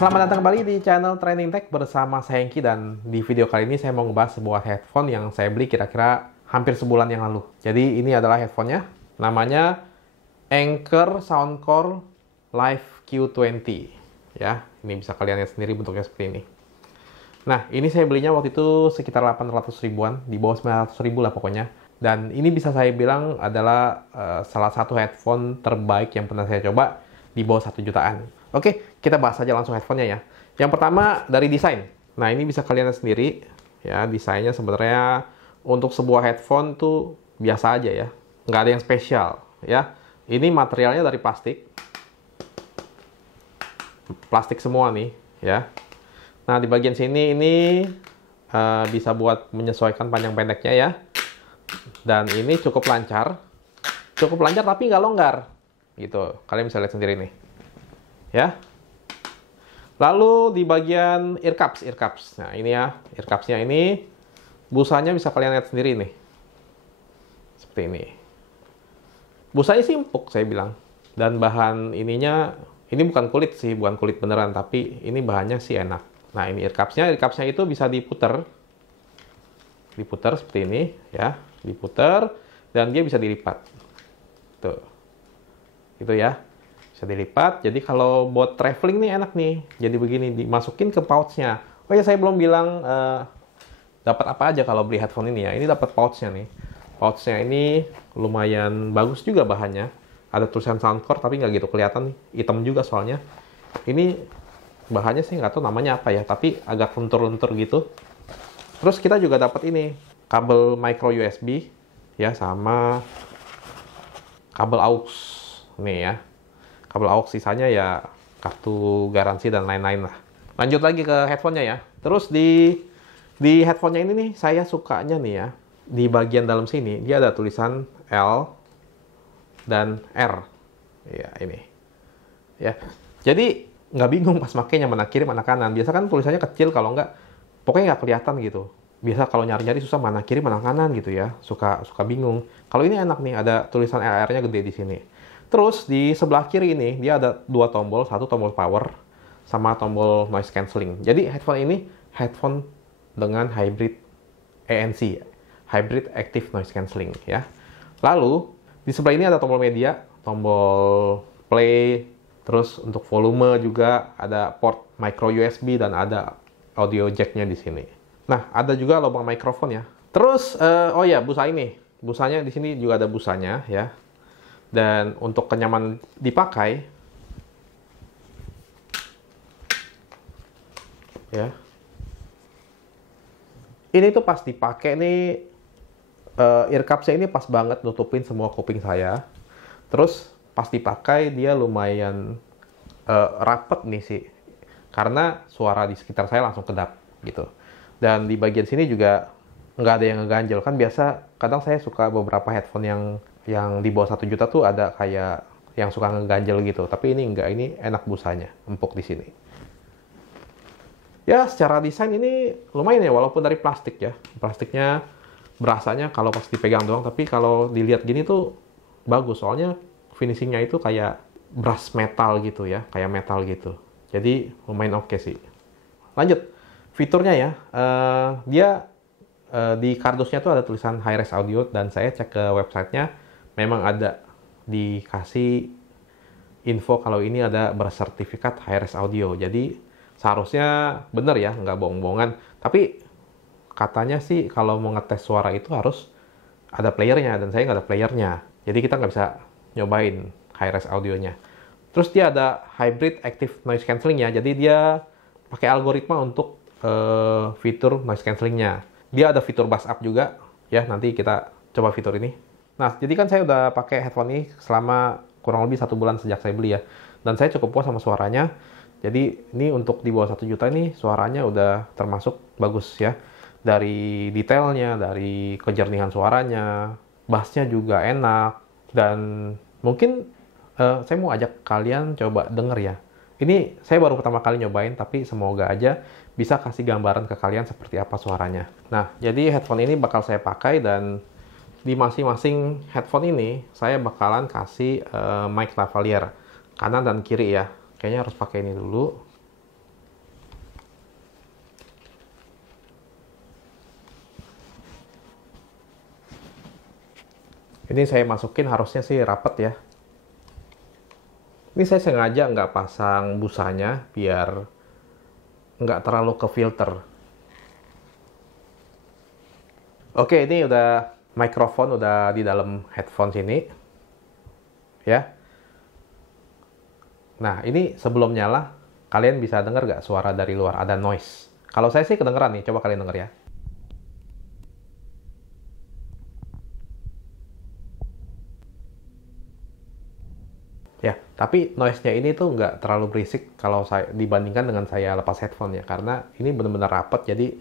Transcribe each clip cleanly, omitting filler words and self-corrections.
Selamat datang kembali di channel Trending Tech bersama saya Hengki, dan di video kali ini saya mau ngebahas sebuah headphone yang saya beli kira-kira hampir sebulan yang lalu. Jadi ini adalah headphone-nya, namanya Anker Soundcore Live Q20. Ya, ini bisa kalian lihat sendiri bentuknya seperti ini. Nah, ini saya belinya waktu itu sekitar 800 ribuan, di bawah 900 ribu lah pokoknya. Dan ini bisa saya bilang adalah salah satu headphone terbaik yang pernah saya coba di bawah 1 jutaan. Oke, kita bahas aja langsung headphone-nya ya. Yang pertama dari desain. Nah, ini bisa kalian lihat sendiri ya, desainnya sebenarnya untuk sebuah headphone tuh biasa aja ya. Nggak ada yang spesial ya. Ini materialnya dari plastik. Plastik semua nih ya. Nah, di bagian sini ini bisa buat menyesuaikan panjang pendeknya ya. Dan ini cukup lancar. Cukup lancar tapi nggak longgar. Gitu. Kalian bisa lihat sendiri nih. Ya. Lalu di bagian ear cups. Nah, ini ya, ear cups-nya ini busanya bisa kalian lihat sendiri nih. Seperti ini. Busanya sih empuk saya bilang. Dan bahan ininya, ini bukan kulit sih, bukan kulit beneran, tapi ini bahannya sih enak. Nah, ini ear cups-nya itu bisa diputer. Diputer seperti ini ya, diputer dan dia bisa dilipat. Tuh. Gitu ya. Bisa dilipat, jadi kalau buat traveling nih enak nih. Jadi begini, dimasukin ke pouch-nya. Oh ya, saya belum bilang dapat apa aja kalau beli headphone ini ya. Ini dapat pouch-nya nih. Pouch-nya ini lumayan bagus juga bahannya. Ada tulisan Soundcore tapi nggak gitu kelihatan nih. Hitam juga soalnya. Ini bahannya sih nggak tahu namanya apa ya, tapi agak lentur-lentur gitu. Terus kita juga dapat ini, kabel micro USB ya, sama kabel aux. Nih ya. Kabel aux, sisanya ya kartu garansi dan lain-lain lah. Lanjut lagi ke headphone-nya ya. Terus di headphone-nya ini nih, saya sukanya nih ya, di bagian dalam sini, dia ada tulisan L dan R. Ya, ini. Ya. Jadi, nggak bingung pas makainya mana kiri, mana kanan. Biasa kan tulisannya kecil, kalau nggak, pokoknya nggak kelihatan gitu. Biasa kalau nyari-nyari susah mana kiri, mana kanan gitu ya. Suka bingung. Kalau ini enak nih, ada tulisan LR-nya gede di sini. Terus di sebelah kiri ini dia ada dua tombol, satu tombol power sama tombol noise cancelling. Jadi headphone ini headphone dengan hybrid ANC, hybrid active noise cancelling ya. Lalu di sebelah ini ada tombol media, tombol play, terus untuk volume juga ada port micro USB dan ada audio jack-nya di sini. Nah, ada juga lubang mikrofon ya. Terus oh ya, busa ini. Busanya di sini juga ada busanya ya. Dan untuk kenyamanan dipakai, ya, ini tuh pas dipakai nih, ear cups-nya ini pas banget nutupin semua kuping saya. Terus pas dipakai dia lumayan rapet nih sih, karena suara di sekitar saya langsung kedap gitu. Dan di bagian sini juga nggak ada yang ngeganjel. Kan biasa kadang saya suka beberapa headphone yang di bawah 1 juta tuh ada kayak yang suka ngeganjel gitu. Tapi ini enggak, ini enak busanya, empuk di sini. Ya, secara desain ini lumayan ya, walaupun dari plastik ya. Plastiknya berasanya kalau pas dipegang doang, tapi kalau dilihat gini tuh bagus. Soalnya finishingnya itu kayak brush metal gitu ya, kayak metal gitu. Jadi lumayan oke sih. Lanjut, fiturnya ya. Dia di kardusnya tuh ada tulisan high-res audio, dan saya cek ke websitenya memang ada dikasih info kalau ini ada bersertifikat high-res audio. Jadi seharusnya bener ya, nggak bohong-bohongan. Tapi katanya sih kalau mau ngetes suara itu harus ada playernya, dan saya nggak ada playernya. Jadi kita nggak bisa nyobain high-res audionya. Terus dia ada hybrid active noise cancelling ya. Jadi dia pakai algoritma untuk fitur noise cancellingnya. Dia ada fitur bass up juga ya. Nanti kita coba fitur ini. Nah, jadi kan saya udah pakai headphone ini selama kurang lebih 1 bulan sejak saya beli ya. Dan saya cukup puas sama suaranya. Jadi ini untuk di bawah 1 juta ini suaranya udah termasuk bagus ya. Dari detailnya, dari kejernihan suaranya, bassnya juga enak. Dan mungkin saya mau ajak kalian coba denger ya. Ini saya baru pertama kali nyobain, tapi semoga aja bisa kasih gambaran ke kalian seperti apa suaranya. Nah, jadi headphone ini bakal saya pakai, dan di masing-masing headphone ini saya bakalan kasih mic lavalier kanan dan kiri ya. Kayaknya harus pakai ini dulu. Ini saya masukin harusnya sih rapet ya. Ini saya sengaja nggak pasang busanya biar nggak terlalu ke filter. Oke, ini udah mikrofon udah di dalam headphone sini. Ya. Nah, ini sebelum nyala, kalian bisa dengar nggak suara dari luar? Ada noise. Kalau saya sih kedengeran nih, coba kalian denger ya. Ya, tapi noise-nya ini tuh nggak terlalu berisik kalau saya dibandingkan dengan saya lepas headphone ya, karena ini benar-benar rapet, jadi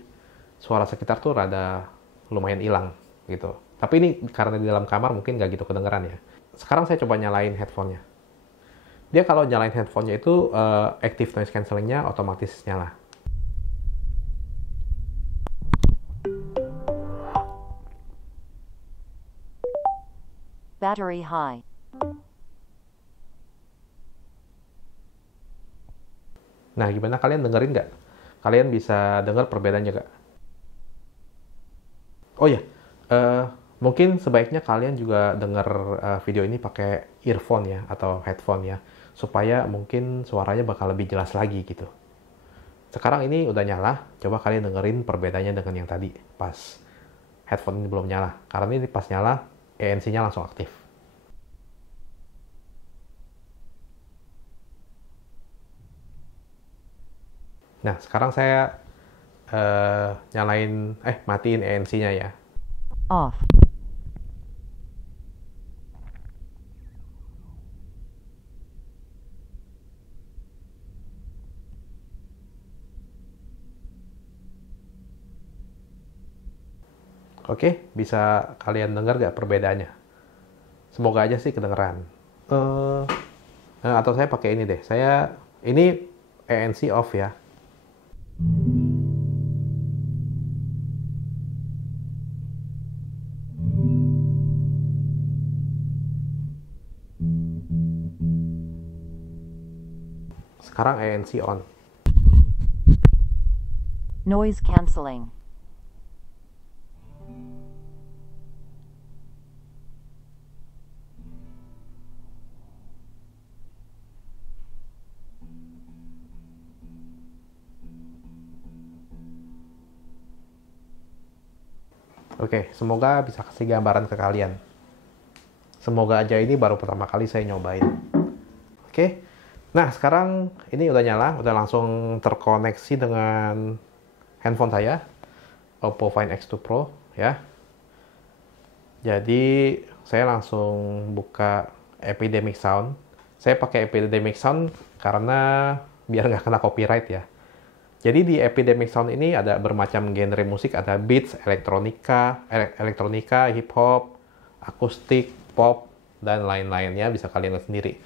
suara sekitar tuh rada lumayan hilang gitu. Tapi ini karena di dalam kamar mungkin nggak gitu kedengeran ya. Sekarang saya coba nyalain headphone-nya. Dia kalau nyalain handphonenya itu active noise cancellingnya otomatis nyala. Battery high. Nah, gimana kalian dengerin nggak? Kalian bisa dengar perbedaannya nggak? Oh ya, mungkin sebaiknya kalian juga denger video ini pakai earphone ya, atau headphone ya, supaya mungkin suaranya bakal lebih jelas lagi gitu. Sekarang ini udah nyala, coba kalian dengerin perbedaannya dengan yang tadi, pas headphone ini belum nyala. Karena ini pas nyala, ANC-nya langsung aktif. Nah, sekarang saya matiin ANC-nya ya. Off. Oke, bisa kalian dengar nggak perbedaannya? Semoga aja sih kedengeran. Atau saya pakai ini deh. Ini ANC off ya. Sekarang ANC on. Noise cancelling. Oke, semoga bisa kasih gambaran ke kalian. Semoga aja ini baru pertama kali saya nyobain. Oke, nah sekarang ini udah nyala, udah langsung terkoneksi dengan handphone saya, Oppo Find X2 Pro ya. Jadi saya langsung buka Epidemic Sound. Saya pakai Epidemic Sound karena biar nggak kena copyright ya. Jadi di Epidemic Sound ini ada bermacam genre musik, ada beats, elektronika, hip hop, akustik, pop, dan lain-lainnya, bisa kalian lihat sendiri.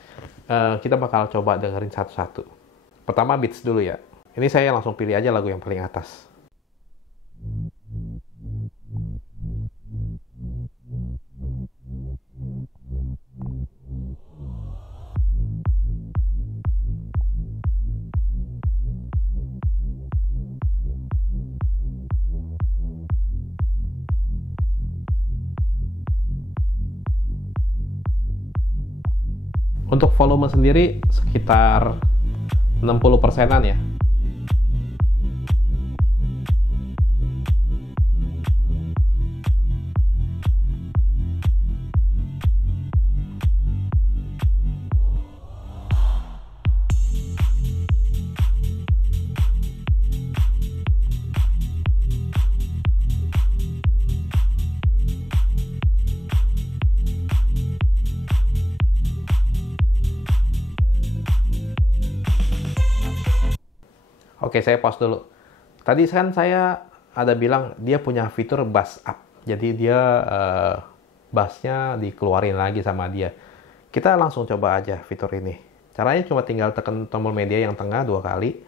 Kita bakal coba dengerin satu-satu. Pertama beats dulu ya. Ini saya langsung pilih aja lagu yang paling atas. Untuk volume sendiri sekitar 60%-an ya. Oke, saya pause dulu. Tadi kan saya ada bilang dia punya fitur bass up. Jadi dia bassnya dikeluarin lagi sama dia. Kita langsung coba aja fitur ini. Caranya cuma tinggal tekan tombol media yang tengah 2 kali.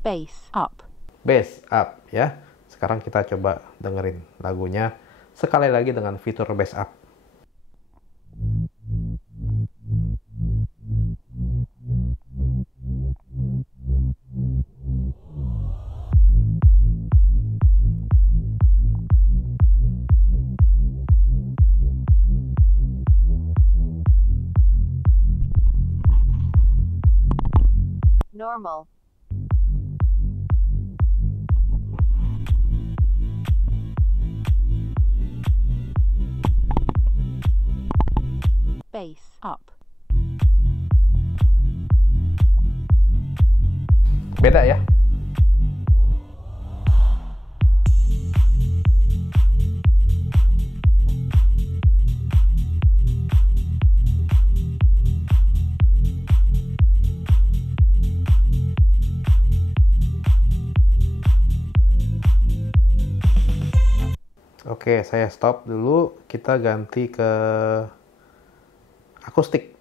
Bass up. Bass up ya. Sekarang kita coba dengerin lagunya sekali lagi dengan fitur bass up. Normal. Bass up. Beda ya. Oke, saya stop dulu. Kita ganti ke akustik.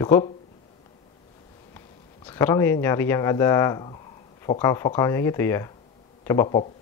Cukup. Sekarang ya nyari yang ada vokal-vokalnya gitu ya. Coba pop.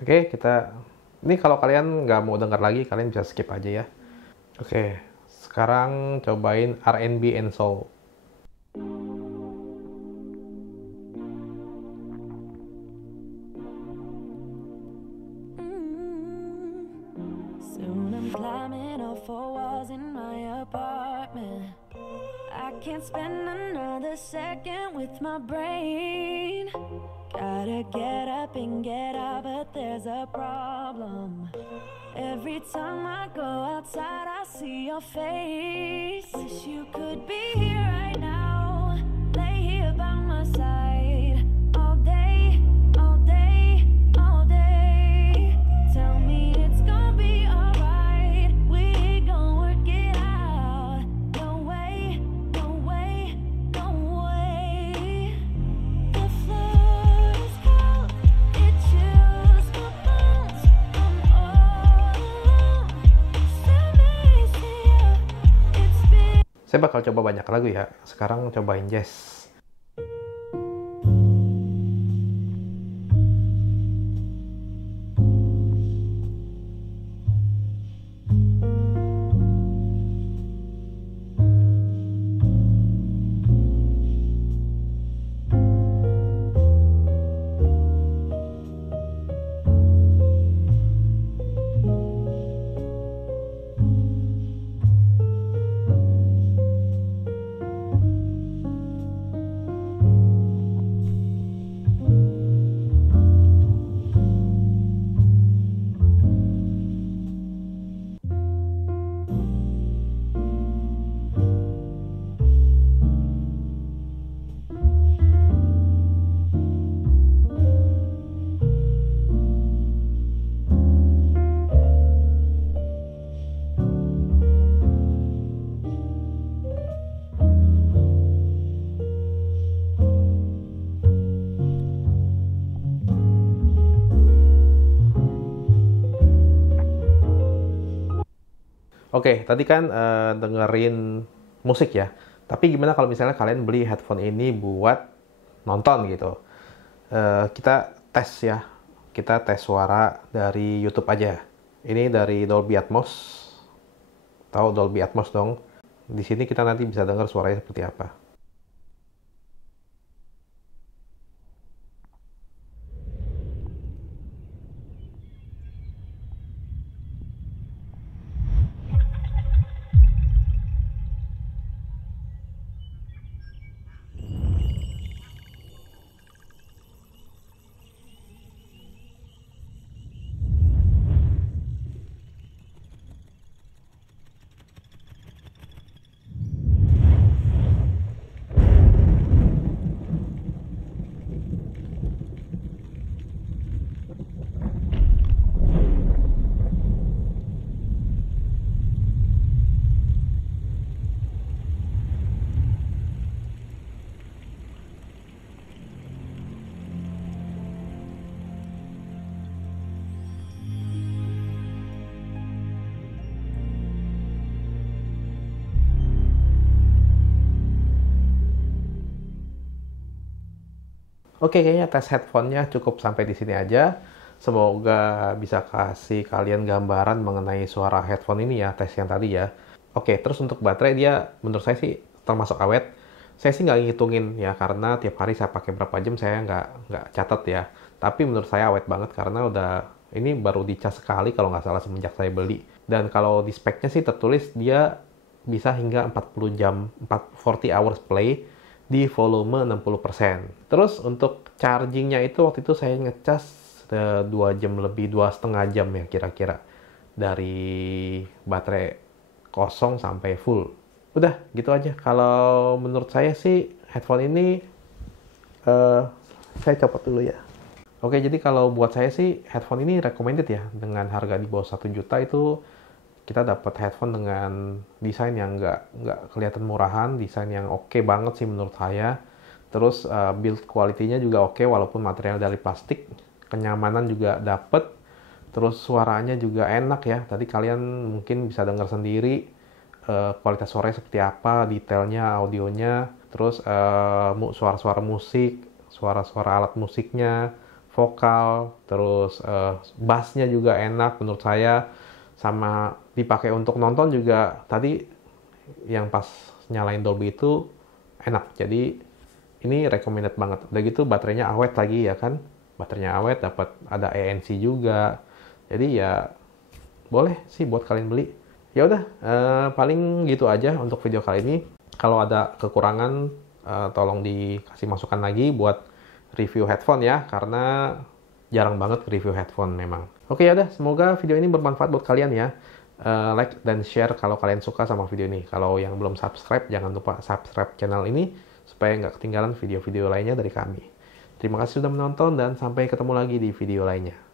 Oke, ini kalau kalian nggak mau dengar lagi, kalian bisa skip aja ya. Oke, sekarang cobain R&B and Soul. Soon I'm climbing up 4 walls in my apartment. I can't spend another second with my brain. Gotta get up and get out, but there's a problem. Every time I go outside, I see your face. Wish you could be here right now, lay here by my side. All day, all day, all day. Tell me it's gonna be alright. We gon' work it out. No way, no way, no way. The floor is cold, it chills my bones. I'm all alone. Still miss you. It's been Saya bakal coba banyak lagu ya. Sekarang cobain jazz. Oke, tadi kan dengerin musik ya. Tapi gimana kalau misalnya kalian beli headphone ini buat nonton gitu? Kita tes ya. Kita tes suara dari YouTube aja. Ini dari Dolby Atmos. Tahu Dolby Atmos dong? Di sini kita nanti bisa dengar suaranya seperti apa. Oke, kayaknya tes headphone-nya cukup sampai di sini aja. Semoga bisa kasih kalian gambaran mengenai suara headphone ini ya, tes yang tadi ya. Oke, terus untuk baterai dia menurut saya sih termasuk awet. Saya sih nggak ngitungin ya, karena tiap hari saya pakai berapa jam saya nggak catat ya. Tapi menurut saya awet banget karena ini baru dicas sekali kalau nggak salah semenjak saya beli. Dan kalau di speknya sih tertulis dia bisa hingga 40 jam, 40 hours play di volume 60%. Terus untuk chargingnya itu waktu itu saya ngecas 2 jam lebih, 2,5 jam ya kira-kira. Dari baterai kosong sampai full. Udah gitu aja. Kalau menurut saya sih headphone ini saya copot dulu ya. Oke, jadi kalau buat saya sih headphone ini recommended ya. Dengan harga di bawah 1 juta itu kita dapat headphone dengan desain yang nggak kelihatan murahan, desain yang oke banget sih menurut saya. Terus build quality-nya juga oke walaupun material dari plastik. Kenyamanan juga dapet. Terus suaranya juga enak ya. Tadi kalian mungkin bisa dengar sendiri kualitas suaranya seperti apa, detailnya, audionya. Terus suara-suara musik, suara-suara alat musiknya, vokal, terus bassnya juga enak menurut saya. Sama dipakai untuk nonton juga tadi yang pas nyalain Dolby itu enak. Jadi ini recommended banget. Udah gitu baterainya awet lagi ya kan. Baterainya awet, dapat ada ANC juga. Jadi ya boleh sih buat kalian beli. Ya udah paling gitu aja untuk video kali ini. Kalau ada kekurangan tolong dikasih masukan lagi buat review headphone ya, karena jarang banget review headphone memang. Oke ya udah, semoga video ini bermanfaat buat kalian ya. Like dan share kalau kalian suka sama video ini. Kalau yang belum subscribe, jangan lupa subscribe channel ini supaya nggak ketinggalan video-video lainnya dari kami. Terima kasih sudah menonton dan sampai ketemu lagi di video lainnya.